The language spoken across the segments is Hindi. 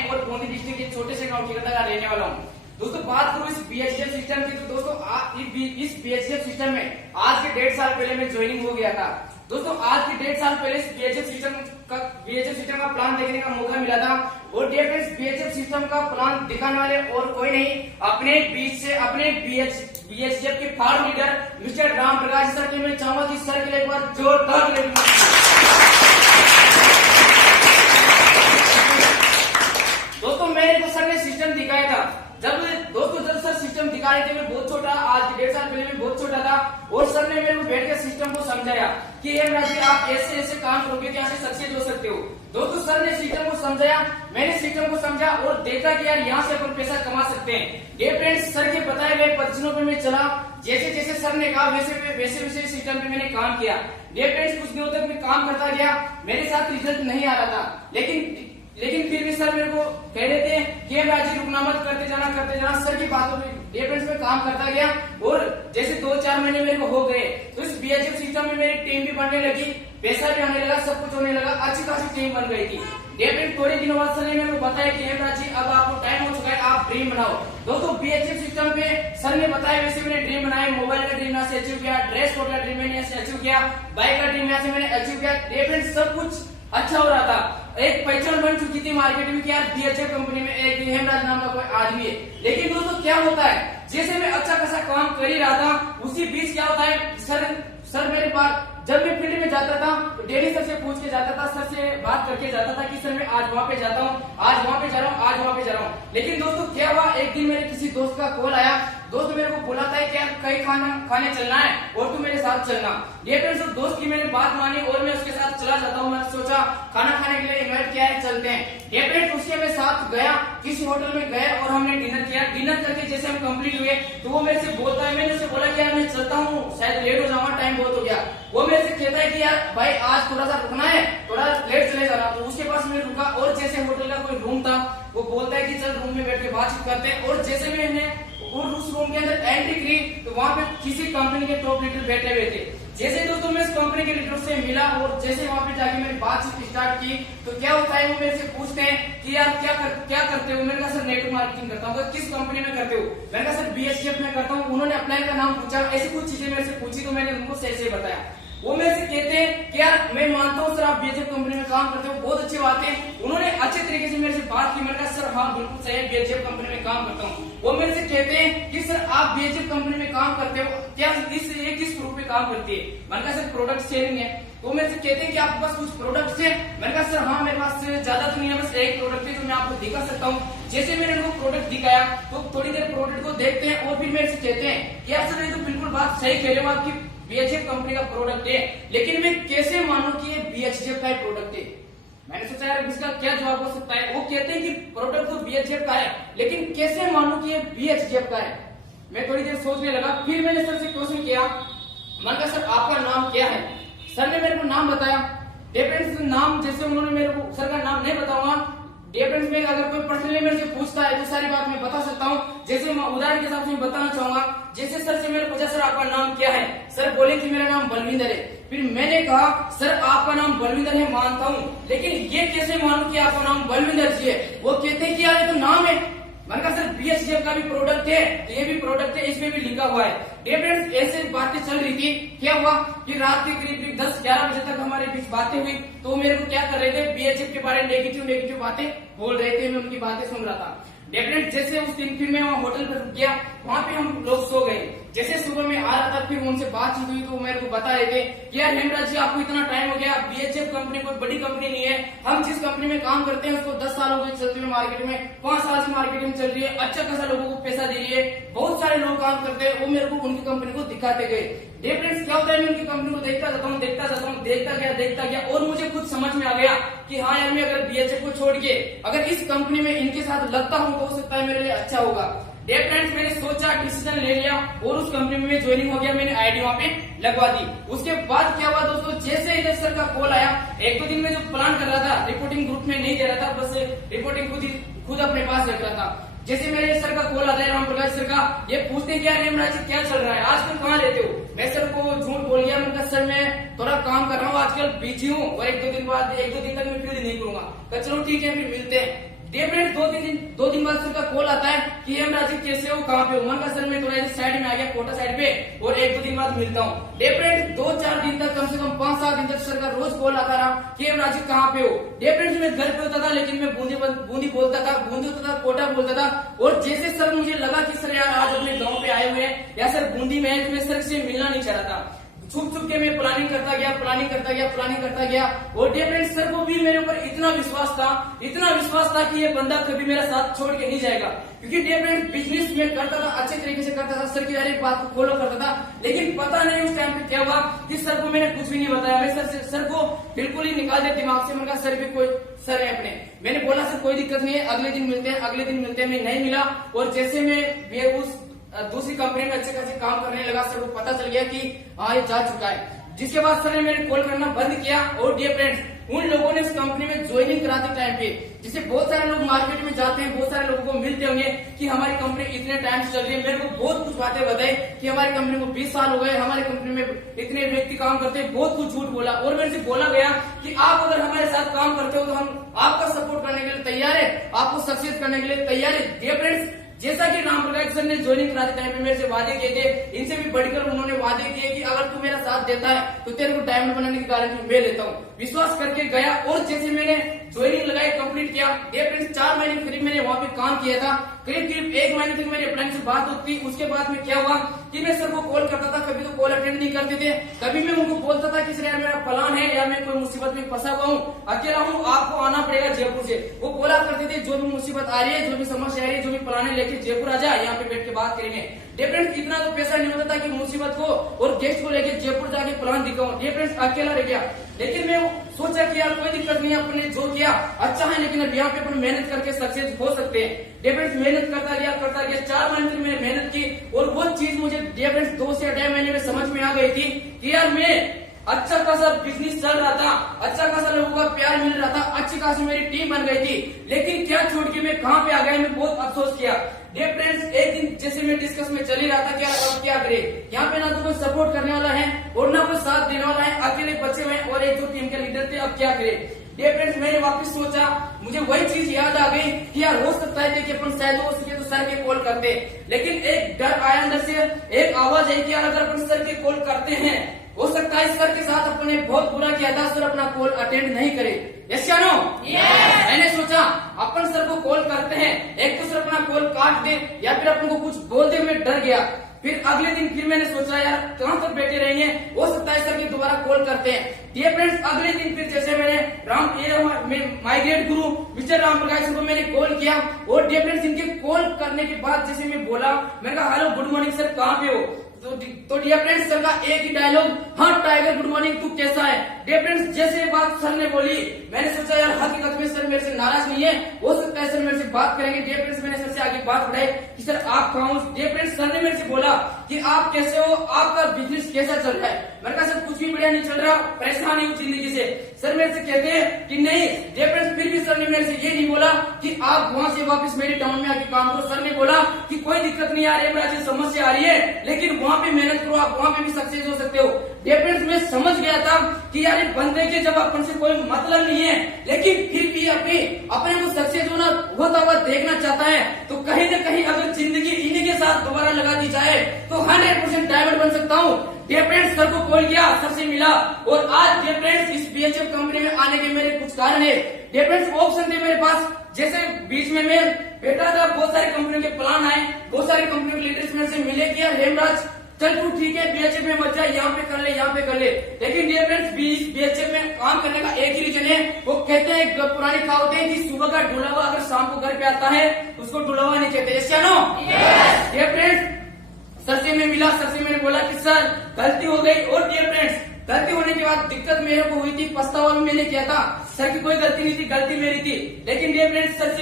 में और बूंदी डिस्ट्रिक्ट के छोटे से गांव ठिकाना का रहने वाला हूँ। दोस्तों बात करूं इस बीएचजीएफ सिस्टम की, तो दोस्तों इस बीएचजीएफ सिस्टम में आज के 1.5 साल पहले मैं ज्वाइनिंग हो गया था। दोस्तों आज के 1.5 साल पहले इस बीएचजीएफ सिस्टम का प्लान देखने का मौका मिला था। और डियर फ्रेंड्स, बीएचजीएफ सिस्टम का प्लान दिखाने वाले और कोई नहीं, अपने बीच से अपने बीएचजीएफ के farm leader mister Ram Prakash sir के मैं चाहूंगा कि सर के लिए एक बार जोरदार दोस्तों मेरे को सर ने सिस्टम दिखाया था। जब सर सिस्टम दिखा रहे थे मैं बहुत छोटा, आज 1.5 साल पहले मैं बहुत छोटा था, और सर ने मेरे को बैठ के सिस्टम को समझाया कि हेमराज जी आप ऐसे ऐसे काम करोगे तो यहाँ से सक्सेस हो सकते हो। दोस्तों सर ने सिस्टम को समझाया, मैंने सिस्टम को समझा और देखा कि यार यहाँ से अपन पैसा कमा सकते हैं। डियर फ्रेंड्स, सर के बताए गए पद्धतियों पे मैं चला, जैसे जैसे सर ने कहा वैसे सिस्टम पे मैंने काम किया। डियर फ्रेंड्स, कुछ दिनों तक मैं काम करता गया, मेरे साथ रिजल्ट नहीं आ रहा था, लेकिन फिर भी सर मेरे को कह रहे थे कि हेमराज जी रुकना मत, करते जाना। सर की बातों में डिफरेंस में काम करता गया और जैसे 2-4 महीने मेरे को हो गए तो इस बीएचजीएफ सिस्टम में मेरी टीम भी बनने लगी, पैसा भी आने लगा, सब कुछ होने लगा, अच्छी खासी टीम बन गई थी। डेफिनेट थोड़े दिनों बाद सर ने मेरे को बताया कि हेमराज जी अब आपको टाइम हो चुका है, आप ड्रीम बनाओ। दोस्तों बीएचजीएफ सिस्टम पे सर ने बताया वैसे मैंने ड्रीम बनाए, मोबाइल का ड्रीम यहाँ से अचीव किया, ड्रेस कोड का ड्रीम मैंने यहाँ से अचीव किया, बाइक का ड्रीम यहाँ से मैंने अचीव किया। डेफिनेट सब कुछ अच्छा हो रहा था, एक पहचान बन चुकी थी मार्केट में कि यार बीएचजीएफ कंपनी में एक हेमराज नाम का कोई आदमी है। लेकिन दोस्तों क्या होता है, जैसे मैं अच्छा खासा काम कर ही रहा था, उसी बीच क्या होता है, सर मेरे पास जब मैं फील्ड में जाता था तो डेली सर से पूछ के जाता था, सर से बात करके जाता था कि सर मैं आज वहाँ पे जाता हूँ, आज वहाँ पे जा रहा हूँ, आज वहाँ पे जा रहा हूँ। लेकिन दोस्तों क्या हुआ, एक दिन मेरे किसी दोस्त का कॉल आया, दोस्त मेरे को बुलाता है कि यार कहीं खाने चलना है और तू मेरे साथ चलना। ये फ्रेंड्स दोस्त की मैंने बात मानी और मैं उसके साथ चला जाता हूँ। मैंने सोचा खाना खाने के लिए इन्वाइट किया है, चलते हैं। ये फ्रेंड्स उसके मैं साथ गया, किसी होटल में गए और हमने डिनर किया। डिनर करके जैसे हम कंप्लीट हुए तो वो मेरे से बोलता है, मैंने उसे बोला कि यार मैं चलता हूँ, शायद लेट हो जाऊंगा, टाइम बहुत हो गया। वो मेरे से कहता है कि यार भाई आज थोड़ा सा रुकना है, थोड़ा लेट चले जाना। तो उसके पास मैं रुका और जैसे होटल का कोई रूम था, वो बोलता है कि चल रूम में बैठ के बातचीत करते हैं। और जैसे मैंने उस रूम के अंदर एंट्री की तो वहां पे किसी कंपनी के टॉप लीडर बैठे हुए थे। जैसे दोस्तों मैं इस कंपनी के लीडर से मिला और जैसे वहां पे जाके मैंने बातचीत स्टार्ट की तो क्या होता है, वो मेरे से पूछते हैं कि यार क्या करते हो। मैंने कहा सर नेटवर्क मार्केटिंग करता हूँ। किस कंपनी में करते हो? मैंने कहा सर बीएचजीएफ में करता हूँ। उन्होंने अप्लाई का नाम पूछा, ऐसी कुछ चीजें मेरे से पूछी तो मैंने उनको सही से बताया। वो मेरे से कहते हैं कि यार मैं मानता हूँ सर आप बीएचजीएफ कंपनी में काम करते हो, बहुत अच्छी बात है। उन्होंने अच्छे तरीके से मेरे से बात की। मैंने कहा सर हाँ बिल्कुल सही है, बीएचजीएफ कंपनी में काम करता हूँ। वो मेरे से कहते हैं कि सर आप बीएचजीएफ कंपनी में काम करते हो, क्या ये किस ग्रुप में काम करती है? मैंने कहा सर प्रोडक्ट शेयरिंग है। तो मेरे से कहते हैं कि आपके पास कुछ प्रोडक्ट्स है? मैंने कहा सर हाँ मेरे पास ज्यादा तो नहीं है, बस एक प्रोडक्ट है जो मैं आपको दिखा सकता हूँ। जैसे मैंने उनको प्रोडक्ट दिखाया तो थोड़ी देर प्रोडक्ट को देखते हैं और फिर मेरे से कहते हैं कि यार सर ये तो बिल्कुल बात सही कह रहे हो, आपकी बीएचजीएफ कंपनी का प्रोडक्ट है, लेकिन मैं कैसे मानूं कि ये बीएचजीएफ का प्रोडक्ट है? मैंने सोचा यार इसका क्या जवाब हो सकता है। वो कहते हैं कि प्रोडक्ट तो बीएचजीएफ का है, लेकिन कैसे मानूं कि ये बीएचजीएफ का है? मैं थोड़ी देर सोचने लगा, फिर मैंने सर से क्वेश्चन किया। मैंने कहा सर आपका नाम क्या है? सर ने मेरे को नाम बताया। डिफरेंस नाम जैसे उन्होंने मेरे को, सर का नाम नहीं बताऊंगा, डिफरेंस में अगर कोई पर्सनली मेरे से पूछता है तो सारी बात मैं बता सकता हूँ। जैसे उदाहरण के हिसाब से मैं बताना चाहूंगा, जैसे सर से मैंने पूछा सर आपका नाम क्या है? सर बोले कि मेरा नाम बलविंदर है। फिर मैंने कहा सर आपका नाम बलविंदर है मानता हूँ, लेकिन ये कैसे मानूं कि आपका नाम बलविंदर जी है? वो कहते हैं कि यार ये तो नाम है। मैंने कहा सर बीएचजीएफ का भी प्रोडक्ट है, तो ये भी प्रोडक्ट है, इसमें भी लिखा हुआ है। फ्रेंड्स ऐसे बातें चल रही थी। क्या हुआ कि रात के करीब 10-11 बजे तक हमारे बीच बातें हुई। तो मेरे को क्या कर रहे थे, बीएचजीएफ के बारे में नेगेटिव बातें बोल रहे थे, मैं उनकी बातें सुन रहा था। डेफिनेट जैसे उस दिन फिर मैं वहाँ होटल पर रुक गया, वहाँ पे हम लोग सो गए। जैसे सुबह में आ रहा था फिर उनसे बातचीत हुई तो मेरे को बता रहे थे कि यार हेमराज जी आपको इतना टाइम हो गया, बीएचजीएफ कंपनी कोई बड़ी कंपनी नहीं है, हम जिस कंपनी में काम करते हैं उसको 10 साल हो गए चलते हुए मार्केट में, 5 साल से मार्केटिंग चल रही है, अच्छा खासा लोगों को पैसा दे रही है, बहुत सारे लोग काम करते हैं। वो मेरे को उनकी कंपनी को दिखाते गए। डिफरेंस क्या होता है, मैं उनकी कंपनी को देखता जाता हूँ, देखता गया और मुझे कुछ समझ में आ गया कि हाँ यार मैं अगर बीएचजीएफ को छोड़ के अगर इस कंपनी में इनके साथ लगता हूँ तो हो सकता है मेरे लिए अच्छा होगा। फ्रेंड्स मैंने सोचा, डिसीजन ले लिया और उस कंपनी में ज्वाइनिंग हो गया। मैंने आईडी वहाँ पे लगवा दी। उसके बाद क्या हुआ दोस्तों, जैसे इधर सर का कॉल आया, 1-2 दिन में जो प्लान कर रहा था रिपोर्टिंग ग्रुप में नहीं दे रहा था, बस रिपोर्टिंग खुद अपने पास रख रहा था। जैसे मेरे सर का कॉल आता है राम प्रकाश सर का, ये पूछते हैं कि यार हेमराज जी क्या चल रहा है, आजकल कहाँ रहते हो? मैं सर को झूठ बोल गया, मैंने कहा सर मैं थोड़ा काम कर रहा हूँ, आजकल बिजी हूँ और 1-2 दिन तक मैं फील्ड नहीं करूंगा। चलो ठीक है फिर मिलते हैं। डियर फ्रेंड्स दो दिन बाद सर का कॉल आता है कि हेमराज जी कैसे हो, कहाँ पे हो। मन का सर मैं थोड़ा साइड में आ गया, कोटा साइड पे, और 1-2 दिन बाद मिलता हूँ। डियर फ्रेंड्स 2-4 दिन तक, कम से कम 5-7 दिन तक सर का रोज कॉल आता रहा कि हेमराज जी कहाँ पे हो। डियर फ्रेंड्स मैं घर पे होता था, लेकिन मैं बूंदी बोलता था, बूंदी होता था, कोटा बोलता था। और जैसे सर मुझे लगा कि सर यार आज अपने गाँव पे आए हुए हैं या सर बूंदी में है, तो मैं सर से मिलना नहीं चाह रहा था। छुप के मैं प्लानिंग करता गया। और डियर फ्रेंड्स सर को भी मेरे ऊपर इतना विश्वास था कि ये बंदा कभी मेरा साथ छोड़ के नहीं जाएगा। क्योंकि डियर फ्रेंड्स बिजनेस में करता था, अच्छे तरीके से करता था, सर की हर एक बात को फॉलो करता था। लेकिन पता नहीं उस टाइम पे क्या हुआ कि सर को मैंने कुछ भी नहीं बताया। मैं सर को बिल्कुल ही निकाल दिया दिमाग से। मैंने कहा सर भी कोई सर है अपने। मैंने बोला सर कोई दिक्कत नहीं है, अगले दिन मिलते हैं। मैं नहीं मिला, और जैसे मैं उस दूसरी कंपनी में अच्छे खासे काम करने लगा, सर को पता चल गया कि हाँ ये जा चुका है। जिसके बाद सर ने मेरे कॉल करना बंद किया। और डियर फ्रेंड्स उन लोगों ने इस कंपनी में ज्वाइनिंग कराते टाइम पे, जिसे बहुत सारे लोग मार्केट में जाते हैं, बहुत सारे लोगों को मिलते होंगे कि हमारी कंपनी इतने टाइम से चल रही है। मेरे को बहुत कुछ बातें बताई कि हमारी कंपनी को 20 साल हो गए, हमारी कंपनी में इतने व्यक्ति काम करते हैं। बहुत कुछ झूठ बोला, और मेरे से बोला गया कि आप अगर हमारे साथ काम करते हो तो हम आपका सपोर्ट करने के लिए तैयार है, आपको सक्सेस करने के लिए तैयार है। डियर फ्रेंड्स जैसा कि राम प्रकाश सर ने ज्वाइनिंग कराते टाइम पे मेरे से वादे किए थे, इनसे भी बढ़कर उन्होंने वादे किए कि अगर तू मेरा साथ देता है तो तेरे को डायमंड बनाने की गारंटी मैं लेता हूँ। विश्वास करके गया, और जैसे मैंने ज्वाइनिंग लगाई, कंप्लीट किया। डियर फ्रेंड्स 4 महीने करीब मैंने वहाँ पे काम किया था। करीब 1 महीने तक मेरे अपलाइन से बात होती। उसके बाद में क्या हुआ कि मैं सर को कॉल करता था, कभी तो कॉल अटेंड नहीं करते थे। कभी मैं उनको बोलता था कि सर यार मेरा प्लान है, या मैं कोई मुसीबत में फंसा हुआ हूँ, अकेला हूँ, आपको आना पड़ेगा जयपुर से। वो बोला करते थे जो भी मुसीबत आ रही है, जो भी समस्या आ रही है, जो भी प्लान है, लेके जयपुर आ जा, यहाँ पे बैठ के बात करेंगे। डियर फ्रेंड्स इतना तो पैसा नहीं होता था कि मुसीबत को और गेस्ट को लेके जयपुर जाके प्लान दिखाऊं। डियर फ्रेंड्स अकेला रह गया। लेकिन मैं सोचा कि यार कोई दिक्कत नहीं है, अपने जो किया अच्छा है, लेकिन अब यहाँ पे अपन मेहनत करके सक्सेस हो सकते हैं। डियर फ्रेंड्स मेहनत करता गया। 4 महीने तक मैंने मेहनत की, और वो चीज मुझे डियर फ्रेंड्स 2 से 2.5 महीने में समझ में आ गई थी कि यार मैं अच्छा खासा बिजनेस चल रहा था, अच्छा खासा लोगों का प्यार मिल रहा था, अच्छी खासी मेरी टीम बन गई थी। लेकिन क्या छोड़ के मैं कहाँ पे आ गया, मैं बहुत अफसोस किया। डियर फ्रेंड्स एक दिन जैसे मैं डिस्कस में चल ही रहा था कि अब क्या करे, यहाँ पे ना तो कोई सपोर्ट करने वाला है और ना कोई साथ देने वाला है, अकेले बचे हुए हैं, और एक जो टीम के लीडर थे, अब क्या करे। डियर फ्रेंड्स मैंने वापस सोचा, मुझे वही चीज याद आ गई कि यार हो सकता है कि अपन शायद हो सके तो सर के कॉल करते। लेकिन एक डर आया अंदर से, एक आवाज आई कि यार अगर अपन सर के कॉल करते हैं, हो सकता है सर के साथ अपने बहुत बुरा किया था, सर अपना कॉल अटेंड नहीं करे। यस या नो? मैंने सोचा अपन सर को कॉल करते हैं, एक तो सर अपना कॉल काट दे या फिर अपन को कुछ बोल दे। मैं डर गया। फिर अगले दिन फिर मैंने सोचा यार कहां तक बैठे रहेंगे, हो सकता है सर के दोबारा कॉल करते हैं। डियर फ्रेंड्स अगले दिन फिर जैसे मैंने माइग्रेट गुरु मिस्टर राम प्रकाश को मैंने कॉल किया, और डियर फ्रेंड्स इनके कॉल करने के बाद जैसे मैं बोला, मैंने कहा हेलो गुड मॉर्निंग सर, कहाँ पे हो? तो डियर फ्रेंड्स सर का एक ही डायलॉग, हाँ टाइगर गुड मॉर्निंग, तू कैसा है? डियर फ्रेंड्स जैसे बात सर ने बोली, मैंने सोचा यार हकीकत में सर मेरे से नाराज नहीं है, हो सकता है सर मेरे से बात करेंगे। डियर फ्रेंड्स मैंने सर से आगे बात बढ़ाई कि सर आप कहाँ हो? डियर फ्रेंड्स सर ने मेरे से बोला कि आप कैसे हो, आपका बिजनेस कैसा चल रहा है? मैंने कहा सर कुछ भी बढ़िया नहीं चल रहा, परेशान हूँ जिंदगी से। सर मेरे से कहते हैं कि नहीं। डियर फ्रेंड्स फिर भी सर ने मेरे से ये नहीं बोला कि आप वहां से वापस मेरी टाउन में आके काम करो। सर ने बोला कि कोई दिक्कत नहीं आ रही है, समस्या आ रही है, लेकिन वहां पे मेहनत करो, आप वहां पे भी सक्सेस हो सकते हो। डियर फ्रेंड्स मैं समझ गया था कि यार बंदे के जब अपन से कोई मतलब नहीं है, लेकिन फिर भी अपने को सक्सेस होता हुआ देखना चाहता है, तो कहीं न कहीं अगर जिंदगी इन्हीं के साथ दोबारा लगा दी जाए तो 100% डायमंड बन सकता हूँ। डियर फ्रेंड्स सर को कॉल किया, सर से मिला, और आज डियर फ्रेंड्स इस बीएचएफ कंपनी में आने के मेरे कुछ कारण है। डियर फ्रेंड्स ऑप्शन थे मेरे पास, जैसे बीच में मैं बैठा था, बहुत सारी कंपनियों के प्लान आए, बहुत सारी कंपनियों के लीडर्स मेरे से मिले कि यार हेमराज चल तू ठीक है बीएचएफ में मत जा, यहाँ पे कर ले, यहाँ पे कर ले। लेकिन डियर फ्रेंड्स बीएचएफ में काम करने का एक ही रीजन है, वो कहते हैं पुरानी कहावत है कि सुबह का ढूंढा हुआ अगर शाम को घर पे आता है उसको ढूंढा हुआ नहीं कहते। यस या नो? डियर फ्रेंड्स सर से मैं मिला, सर से मैंने बोला कि सर गलती हो गई, और डियर फ्रेंड्स गलती होने के बाद दिक्कत मेरे को हुई थी, पछतावा भी मैंने किया था। सर की कोई गलती नहीं थी, गलती मेरी थी। लेकिन डियर फ्रेंड्स सर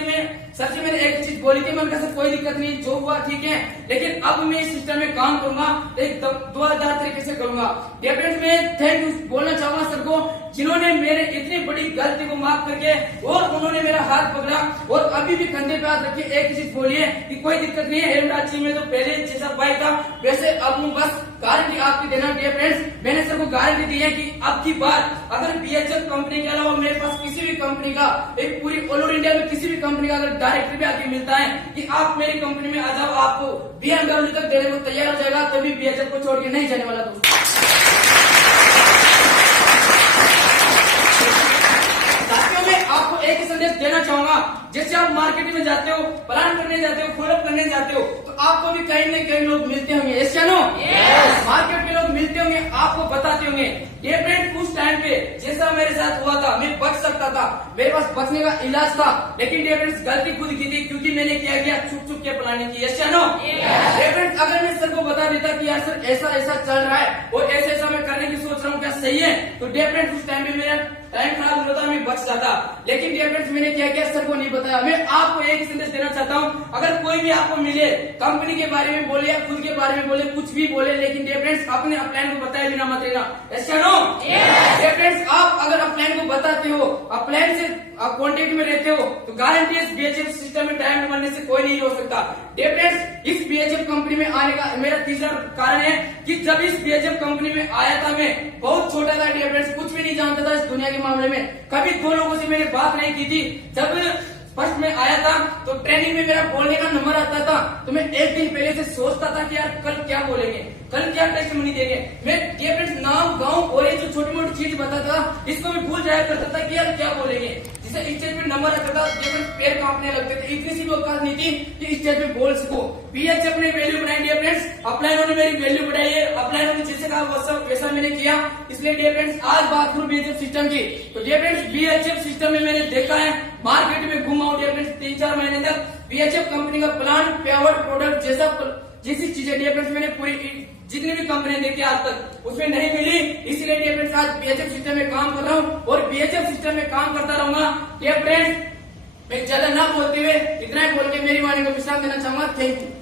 से मैंने एक चीज बोली थी, मैंने कहा सर कोई दिक्कत नहीं, जो हुआ ठीक है, लेकिन अब मैं इस सिस्टम में काम करूंगा, एक 2000 तरीके से करूंगा। डियर फ्रेंड्स मैं थैंक यू बोलना चाहूंगा सर को, जिन्होंने मेरे इतनी बड़ी गलती को माफ करके और उन्होंने मेरा हाथ पकड़ा, और अभी भी कंधे पे हाथ रखे एक चीज बोलिए कि कोई दिक्कत नहीं है, हेमराज जी में तो पहले जैसा भाई था वैसे अब बस गारंटी आपकी देना डियर फ्रेंड्स। मैंने सर को गारंटी दी है कि अब की बार अगर बीएचएफ कंपनी के अलावा मेरे पास किसी भी कंपनी का एक पूरी ऑल ओवर इंडिया में किसी भी कंपनी का अगर डायरेक्टर भी आके मिलता है कि आप मेरी कंपनी में आ जाओ, आपको BMW तक देने को तैयार हो जाएगा, तभी बीएचएफ को छोड़ के नहीं जाने वाला दोस्तों। आपको एक ही संदेश देना चाहूंगा, जैसे आप मार्केट में जाते हो, प्लान करने जाते हो, फॉलोअप करने जाते हो, तो आपको भी कहीं न कहीं लोग मिलते होंगे, यस या नो? मार्केट में लोग मिलते होंगे, आपको बताते होंगे ये फ्रेंड उस टाइम पे जैसा मेरे साथ हुआ था, मैं बच सकता था, मेरे पास बचने का इलाज था, लेकिन डियर फ्रेंड्स गलती खुद की थी क्योंकि मैंने क्या किया, छुप छुप के प्लानिंग की, यस या नो? डियर फ्रेंड्स अगर मैं सर को बता देता कि यार सर ऐसा ऐसा चल रहा है और ऐसा ऐसा मैं करने की सोच रहा हूँ, क्या सही है, तो डियर फ्रेंड्स उस टाइम पे मेरा टाइम खराब होता, मैं बच जाता। लेकिन डियर फ्रेंड्स मैंने क्या किया, सर को नहीं बताया। मैं आपको एक संदेश देना चाहता हूँ, अगर कोई भी आपको मिले, कंपनी के बारे में बोले या खुद के बारे में बोले, कुछ भी बोले, लेकिन डियर फ्रेंड्स अपने अपलाइन को बताए बिना मत रहना, यस या नो? डियर फ्रेंड्स आप अगर अपलाइन को बताते हो, अपलाइन से आप कॉन्टेक्ट में रहते हो, तो गारंटी इस बीएचएफ सिस्टम में टाइम बनने से कोई नहीं रोक सकता। डियर फ्रेंड्स इस बीएचएफ कंपनी में आने का मेरा तीसरा कारण है कि जब इस बीएचएफ कंपनी में आया था, मैं बहुत छोटा था डियर फ्रेंड्स, कुछ भी नहीं जानता था इस दुनिया के मामले में, कभी दो लोगों से मैंने बात नहीं की थी। जब फर्स्ट में आया था तो ट्रेनिंग में मेरा बोलने का नंबर आता था, तो मैं एक दिन पहले से सोचता था कि यार कल क्या बोलेंगे, कल क्या टेस्टिमनी देंगे। मैं डियर फ्रेंड्स नाम गाँव और ये जो छोटी मोटी चीज बताता था, इसको मैं भूल जाया करता था कि यार क्या बोलेंगे। जिसे स्टेज पे नंबर रखा था, पैर कांपने लगते थे, इतनी सी भी औकात नहीं थी कि स्टेज पे बोल सको। बीएचएफ ने वैल्यू बनाई डियर फ्रेंड्स, अपलाइनों ने मेरी वैल्यू बढ़ाई है, अपलाइनों ने जैसे कहा वैसा मैंने किया। इसलिए डियर फ्रेंड्स आज बात करूं बीएचएफ सिस्टम की, तो डियर फ्रेंड्स बीएचएफ सिस्टम में मैंने देखा है, मार्केट में घूमा हूं डियर फ्रेंड्स 3-4 महीने तक, बीएचएफ कंपनी का प्लान, पेवर्ड प्रोडक्ट जैसी चीजें डियर फ्रेंड्स मैंने पूरी जितनी भी कंपनी देखी आज तक उसमें नहीं मिली। इसलिए डियर फ्रेंड्स आज बीएचएफ सिस्टम में काम कर रहा हूँ और बीएचएफ सिस्टम में काम करता रहूंगा। डियर फ्रेंड्स मैं ज्यादा ना बोलते हुए इतना ही बोल के मेरी वाणी को विश्राम देना चाहूंगा। Thank you.